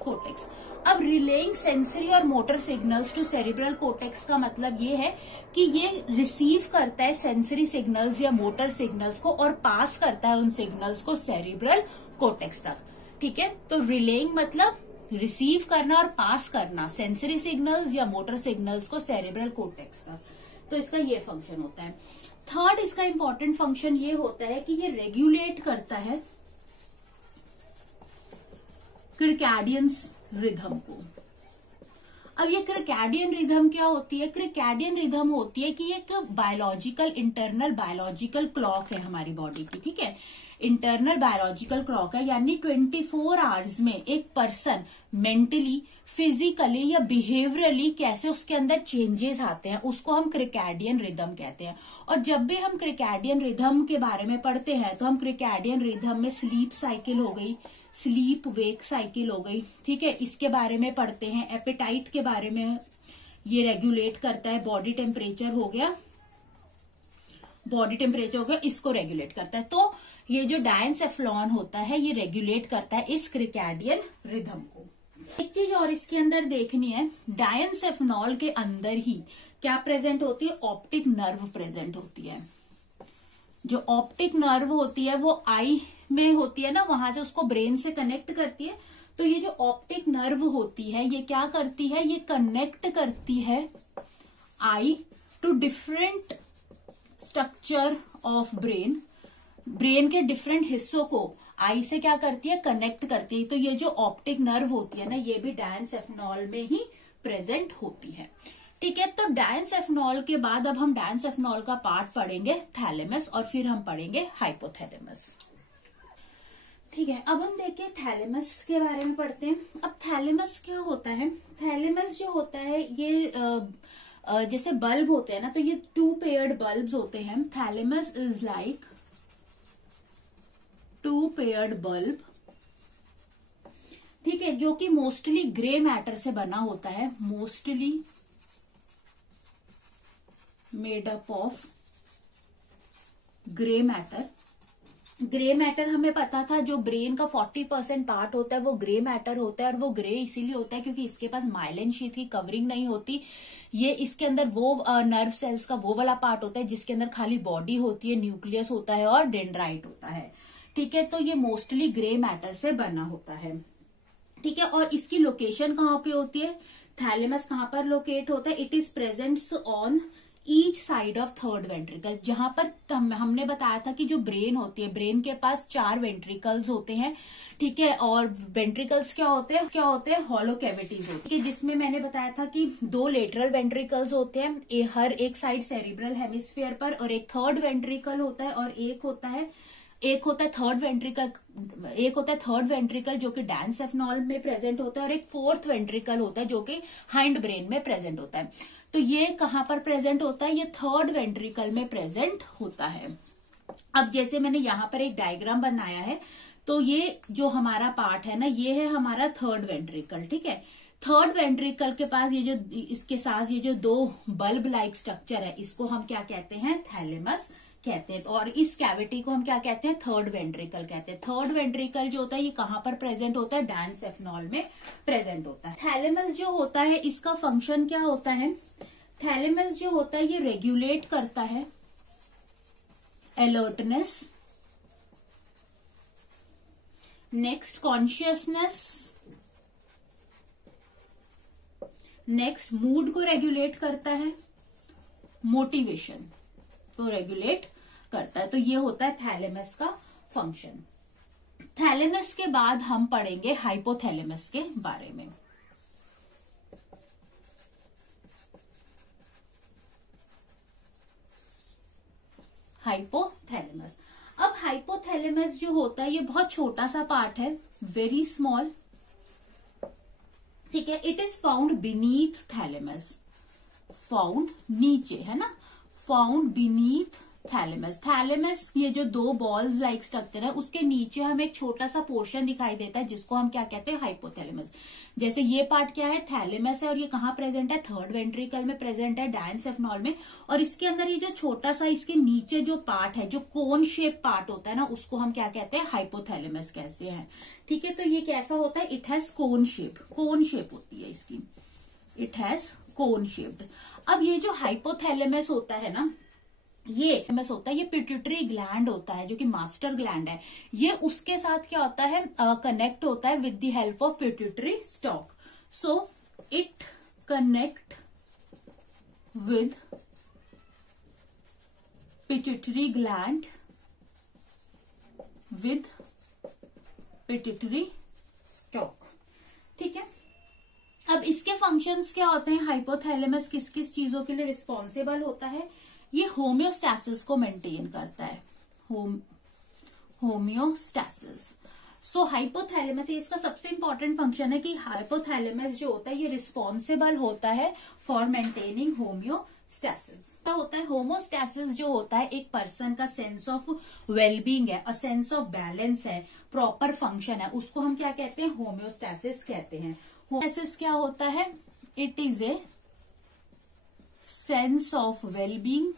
cortex. अब रिलेइंग सेंसरी और motor signals to cerebral cortex का मतलब ये है कि ये रिसीव करता है सेंसरी सिग्नल्स या मोटर सिग्नल्स को और पास करता है उन सिग्नल्स को सेरिब्रल कोर्टेक्स तक, ठीक है। तो रिलेइंग मतलब रिसीव करना और पास करना सेंसरी सिग्नल्स या मोटर सिग्नल्स को सेरिब्रल कोर्टेक्स तक। तो इसका ये फंक्शन होता है। थर्ड इसका इंपॉर्टेंट फंक्शन ये होता है कि ये रेगुलेट करता है क्रिकैडियन रिदम को। अब ये क्रिकैडियन रिदम क्या होती है, क्रिकैडियन रिदम होती है कि एक बायोलॉजिकल इंटरनल बायोलॉजिकल क्लॉक है हमारी बॉडी की, ठीक है, इंटरनल बायोलॉजिकल क्लॉक है। यानी 24 आवर्स में एक पर्सन मेंटली, फिजिकली या बिहेवियरली कैसे उसके अंदर चेंजेस आते हैं उसको हम क्रिकैडियन रिदम कहते हैं। और जब भी हम क्रिकैडियन रिदम के बारे में पढ़ते हैं तो हम क्रिकैडियन रिदम में स्लीप साइकिल हो गई, स्लीप वेक साइकिल हो गई, ठीक है, इसके बारे में पढ़ते हैं। एपेटाइट के बारे में ये रेगुलेट करता है, बॉडी टेम्परेचर हो गया, इसको रेगुलेट करता है। तो ये जो डायंसेफेलॉन होता है ये रेगुलेट करता है इस क्रिकैडियन रिदम को। एक चीज और इसके अंदर देखनी है, डायंसेफेनॉल के अंदर ही क्या प्रेजेंट होती है, ऑप्टिक नर्व प्रेजेंट होती है। जो ऑप्टिक नर्व होती है वो आई में होती है ना, वहां से उसको ब्रेन से कनेक्ट करती है। तो ये जो ऑप्टिक नर्व होती है ये क्या करती है, ये कनेक्ट करती है eye to different structure of brain. Brain के डिफरेंट हिस्सों को आई से क्या करती है, कनेक्ट करती है। तो ये जो ऑप्टिक नर्व होती है ना, ये भी डायंसेफेनॉल में ही प्रेजेंट होती है। ठीक है, तो डायंसेफेनॉल के बाद अब हम डायंसेफेनॉल का पार्ट पढ़ेंगे थैलेमस, और फिर हम पढ़ेंगे हाइपोथैलेमस। ठीक है, अब हम देखिए थैलेमस के बारे में पढ़ते हैं। अब थैलेमस क्या होता है, थैलेमस जो होता है ये जैसे बल्ब होते हैं ना, तो ये 2 पेयर्ड बल्ब्स होते हैं। Thalamus is like 2 paired bulb, ठीक है, जो कि मोस्टली ग्रे मैटर से बना होता है, mostly made up of grey matter. Grey matter हमें पता था जो ब्रेन का 40% पार्ट होता है वो ग्रे मैटर होता है, और वो ग्रे इसीलिए होता है क्योंकि इसके पास माइलिन शीथ की कवरिंग नहीं होती। ये इसके अंदर वो नर्व सेल्स का वो वाला पार्ट होता है जिसके अंदर खाली बॉडी होती है, न्यूक्लियस होता है और डेंड्राइट होता है। ठीक है, तो ये मोस्टली ग्रे मैटर से बना होता है। ठीक है, और इसकी लोकेशन कहाँ पे होती है, थैलेमस कहाँ पर लोकेट होता है, it is present on each side of third ventricle. जहां पर हमने बताया था कि जो ब्रेन होती है, ब्रेन के पास 4 वेंट्रिकल्स होते हैं। ठीक है, और वेंट्रिकल्स क्या होते हैं, हॉलो कैविटीज होती है, जिसमें मैंने बताया था कि 2 लेटरल वेंट्रिकल्स होते हैं हर एक साइड सेरिब्रल हेमिस्फीयर पर, और एक थर्ड वेंट्रिकल होता है, और एक होता है थर्ड वेंट्रिकल जो कि डायंसेफेनॉल में प्रेजेंट होता है, और एक फोर्थ वेंट्रिकल होता है जो कि हाइंड ब्रेन में प्रेजेंट होता है। तो ये कहां पर प्रेजेंट होता है, ये थर्ड वेंट्रिकल में प्रेजेंट होता है। अब जैसे मैंने यहां पर एक डायग्राम बनाया है, तो ये जो हमारा पार्ट है ना, ये है हमारा थर्ड वेंट्रिकल। ठीक है, थर्ड वेंट्रिकल के पास ये जो इसके साथ ये जो 2 बल्ब लाइक स्ट्रक्चर है, इसको हम क्या कहते हैं, थैलेमस कहते हैं। और इस कैविटी को हम क्या कहते हैं, थर्ड वेंट्रिकल कहते हैं। थर्ड वेंट्रिकल जो होता है ये कहां पर प्रेजेंट होता है, डायंसेफेनॉल में प्रेजेंट होता है। थैलेमस जो होता है इसका फंक्शन क्या होता है, थैलेमस जो होता है ये रेगुलेट करता है alertness, next consciousness, next mood को रेगुलेट करता है, मोटिवेशन को रेगुलेट करता है। तो ये होता है थैलेमस का फंक्शन। थैलेमस के बाद हम पढ़ेंगे हाइपोथैलेमस के बारे में। हाइपोथैलेमस, अब हाइपोथैलेमस जो होता है ये बहुत छोटा सा पार्ट है, वेरी स्मॉल। ठीक है, it is found beneath thalamus, found नीचे है ना, फाउंड बीनीथ थैलेमस। थैलेमस ये जो 2 बॉल्स लाइक स्ट्रक्चर है उसके नीचे हमें एक छोटा सा पोर्शन दिखाई देता है जिसको हम क्या कहते हैं, हाइपोथैलेमस। जैसे ये पार्ट क्या है, थैलेमस है, और ये कहाँ प्रेजेंट है, थर्ड वेंट्रिकल में प्रेजेंट है, डायंसेफेनॉल में। और इसके अंदर ये जो छोटा सा इसके नीचे जो पार्ट है, जो कोन शेप पार्ट होता है ना, उसको हम क्या कहते हैं, हाइपोथैलेमस कैसे है। ठीक है, तो ये कैसा होता है, इट हैज कोन शेप होती है इसकी, इट हैज कोन शेप्ड। अब ये जो हाइपोथैलेमस होता है ना, ये पिट्यूटरी ग्लैंड होता है जो कि मास्टर ग्लैंड है। ये उसके साथ क्या होता है, कनेक्ट होता है with the help of pituitary stock. So it connect with pituitary gland with pituitary stock. ठीक है, अब इसके फंक्शंस क्या होते हैं, हाइपोथैलेमस किस किस चीजों के लिए रिस्पॉन्सिबल होता है, ये होम्योस्टैसिस को मेंटेन करता है, होम्योस्टैसिस। सो हाइपोथैलेमस, इसका सबसे इंपॉर्टेंट फंक्शन है कि हाइपोथैलेमस जो होता है ये रिस्पॉन्सिबल होता है फॉर मेंटेनिंग होम्योस्टैसिस। क्या होता है, होमोस्टैसिस जो होता है एक पर्सन का सेंस ऑफ वेलबींग है, अ सेंस ऑफ बैलेंस है, प्रॉपर फंक्शन है, उसको हम क्या कहते हैं, होम्योस्टैसिस कहते हैं। होम्योस्टैसिस क्या होता है, it is a sense of wellbeing,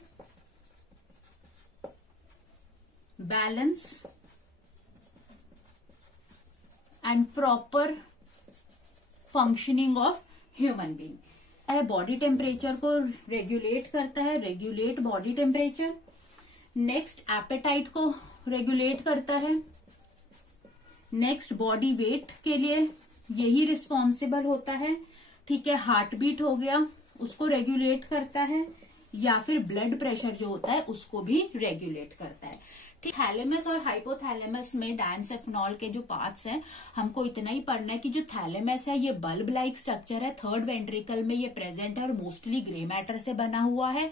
balance and proper functioning of human being. Body temperature को रेगुलेट करता है, regulate body temperature, next appetite को रेगुलेट करता है। नेक्स्ट बॉडी वेट के लिए यही रिस्पॉन्सिबल होता है। ठीक है, हार्ट बीट हो गया, उसको रेगुलेट करता है, या फिर ब्लड प्रेशर जो होता है उसको भी रेगुलेट करता है। ठीक, थैलेमस और हाइपोथैलेमस में डायंसेफेनॉल के जो पार्ट्स हैं, हमको इतना ही पढ़ना है कि जो थैलेमस है ये बल्ब लाइक स्ट्रक्चर है, थर्ड वेंट्रिकल में ये प्रेजेंट है और मोस्टली ग्रे मैटर से बना हुआ है।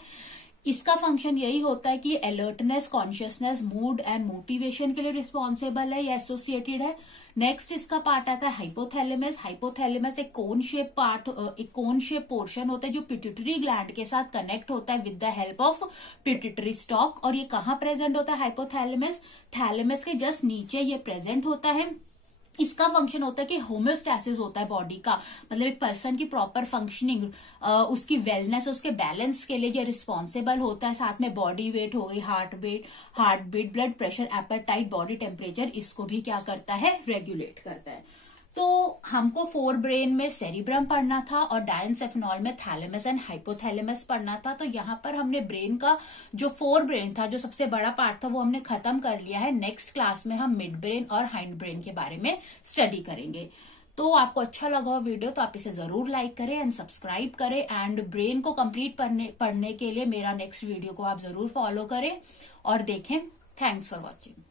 इसका फंक्शन यही होता है कि alertness, consciousness, mood and motivation के लिए रिस्पॉन्सिबल है या एसोसिएटेड है। नेक्स्ट इसका पार्ट आता है हाइपोथैलेमस। हाइपोथैलेमस एक कोन शेप पार्ट, एक कोन शेप पोर्शन होता है जो पिट्यूटरी ग्लैंड के साथ कनेक्ट होता है with the help of pituitary stock. और ये कहाँ प्रेजेंट होता है हाइपोथैलेमस? थैलेमस के जस्ट नीचे ये प्रेजेंट होता है। इसका फंक्शन होता है कि होम्योस्टैसिस होता है बॉडी का, मतलब एक पर्सन की प्रॉपर फंक्शनिंग, उसकी वेलनेस, उसके बैलेंस के लिए ये रिस्पॉन्सिबल होता है। साथ में बॉडी वेट हो गई, heart beat, blood pressure, appetite, body temperature, इसको भी क्या करता है? रेगुलेट करता है। तो हमको फोर ब्रेन में सेरिब्रम पढ़ना था और डायंसेफेनॉल में थैलेमस एंड हाइपोथैलेमस पढ़ना था। तो यहाँ पर हमने ब्रेन का जो फोर ब्रेन था, जो सबसे बड़ा पार्ट था, वो हमने खत्म कर लिया है। नेक्स्ट क्लास में हम मिड ब्रेन और हाइंड ब्रेन के बारे में स्टडी करेंगे। तो आपको अच्छा लगा हो वीडियो तो आप इसे जरूर लाइक करें एंड सब्सक्राइब करें, एंड ब्रेन को कंप्लीट पढ़ने के लिए मेरा नेक्स्ट वीडियो को आप जरूर फॉलो करें और देखें। Thanks for watching.